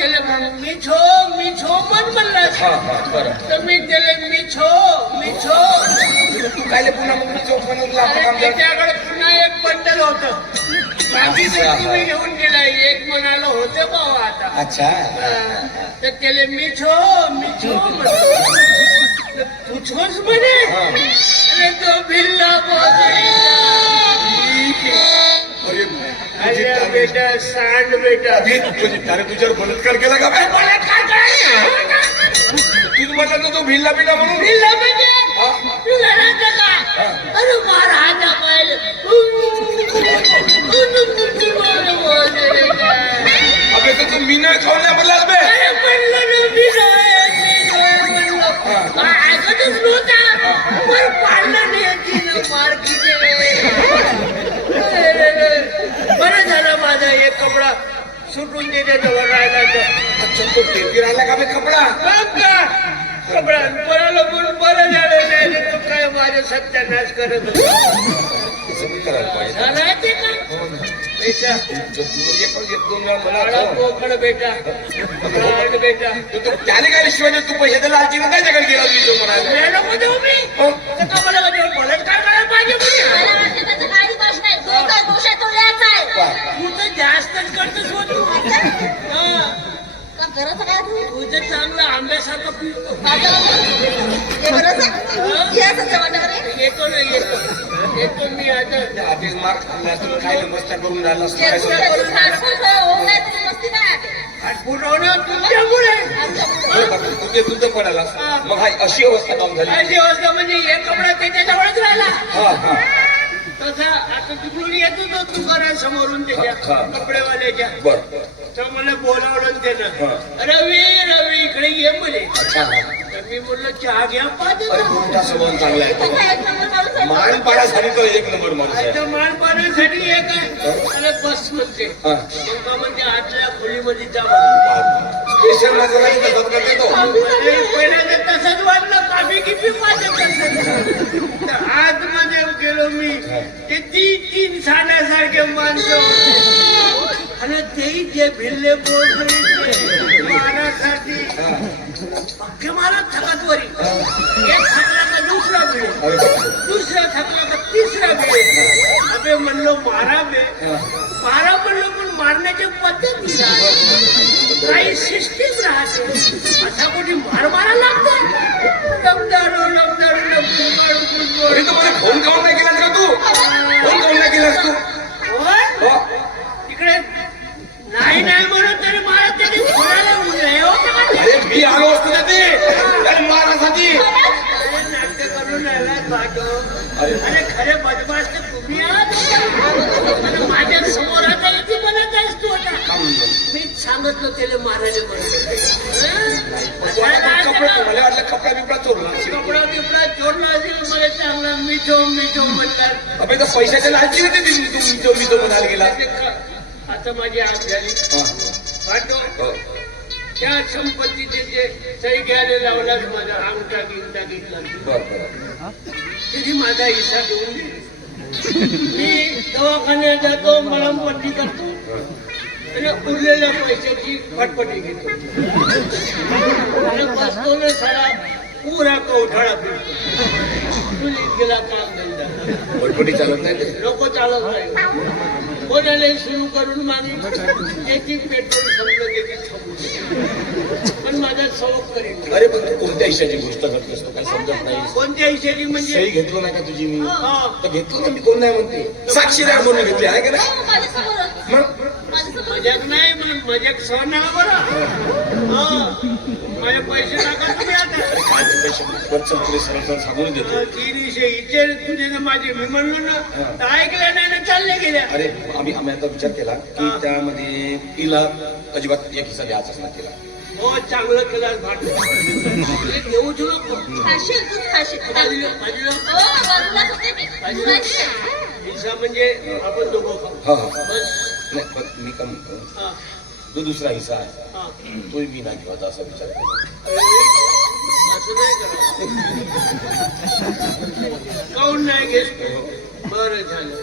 त्याला मिठो मिठो पण म्हणला हा हा बरं. तर मी त्याला मिठो मिठो. तू कायले पुन्हा मग मी अरे. त्याच्याकडे पुन्हा एक बंडल होत. अच्छा. तुम्ही घेऊन गेला एक म्हणाला होतं बाबा आता. अच्छा. हा. तर त्याला मिठो मिठो म्हणतो तुझोच म्हणे. अरे तो भिल्ला अरे बेटा सांड बेटा अरे, तुझ्यावर बलात्कार केला का काय करायचं? तू म्हटलं ना तो भिल्ला बिल्ला म्हणून भिल्ला म्हणजे हा? का? अरे हाता पाहिलं. अबे तर तू मीनं खाऊन म्हणलास बे कपडा. सुटून त्याच्याजवळ राहिला अच्छा तो टेपी राहिला का बे कपडा? कपडा बरं म्हणून बरं झालं नाही तो काय माझा सत्यानाश करत होता. तसं नाही करायला पाहिजे झालं आहे ते का? बेटा, जर तू एक एक दोन वेळा काळा मला पोकळ बेटा. काळ बेटा. तू तो त्याने काय शिवाय तू पैसे दिला आजी त्याच्याकडे गेला मी तो म्हणाला मी. हो. मला पाहिजे तुझं पडायला मग हाय अशी अवस्था काम झाली अशी अवस्था म्हणजे एक कपडा त्याच्या जवळच राहिला हा हा तसा आता तिकडून येतो तो तू करा समोरून त्याच्या हा, हा. कपडेवाल्याच्या बर तर मला बोलावलं त्यानं हा. रवी रवी ये म्हणे अच्छा. तर मी म्हणलं चहा घ्या पाहते अरे मोठा स्वभाव चांगला आहे आहे तो. एक नंबर माणूस आहे. आता एक आहे. अरे बस म्हणते हा. मग का म्हणते आतल्या खोलीमध्ये जा. स्पेशल तसंच करते तो अरे पहिल्यांदा तसंच वाटलं. काफी किती आतमध्ये गेलो मी. ते तीन तीन साड्यासारखे माणसं होते. आणि तेही जे भिल्ले बोलले मारासाठी पक्के मारत थकत वरी एक थकला का दुसरा भिळे अरे बापरे. दुसरा थकला का तिसरा भिळे अबे म्हणलो मारा बे मारा म्हणलो पण मारण्याची पद्धत नाही. काही सिस्टीम राहते. असा कोणी मार मारा लागतो रमदारो रमदारो रमदारो अरे तू मला फोन काऊन नाही केलास का तू? फोन काऊन नाही केलास तू? हो? तिकडे नाही नाही अरे खरे बदमाश तर तुम्ही आहात. आणि माझ्यासमोर आता इथे म्हणत आहेस तू आता? मीच सांगितलं त्याला मारायला काय कपडा बिपडा चोरला. कपडा बिपडा चोरला असेल मला चांगला. म्हणतात अबे तर पैशाच्या लालची होती ती. तू मितो मितो म्हणायला गेला. आता माझी आग झाली हा. त्या संपत्तीचे जे सही घ्यायला लावलाच माझा अंगठा गिंटा घेतला. तिथे माझा हिस्सा देऊन मी दवाखान्यात जातो मलमपट्टी करतो. आणि उरलेल्या पैशाची फटफटी घेतो. बसतो ना सारा पुरा कवठाळा फिरतो. चुलीत गेला काम धंदा. बडबडी चालत नाही ते? लोक चालत नाही. कोणालाही सुरू करून मागे एक एक पेट्रोल संपलं की थांबू पण माझा सवक अरे पण तू कोणत्या हिशाची गोष्ट करतोस तो काय समजत नाही. कोणत्या हिशेबी म्हणजे? सही घेतलो का तुझी मी? हा. तर घेतलो ना मी कोण नाही म्हणते? साक्षीदार म्हणून घेतली आहे का नाही. मग. मजाक नाही मग मजाक सहन बरं हा. माझे पैसे टाका. ते सांगून देतो तुझे ना माझे मी म्हणलो ना ऐकलं नाही ना चालले गेल्या अरे आम्ही आम्ही आता विचार केला की. त्यामध्ये तिला अजिबात एक हिस्सा द्यायचाच नाही तिला. हो चांगलं केलं भाट देऊ तू नको. खाशील तूच खाशील. बाजूला बाजूला हो. हिस्सा म्हणजे आपण दोघं खाऊ. बस. नाही पण मी का म्हणतो हा. जो दुसरा हिस्सा आहे हा. तोही मी नाही घेवायचा असा विचार केला. असं नाही करायचं काऊन नाही घेत बरं झालं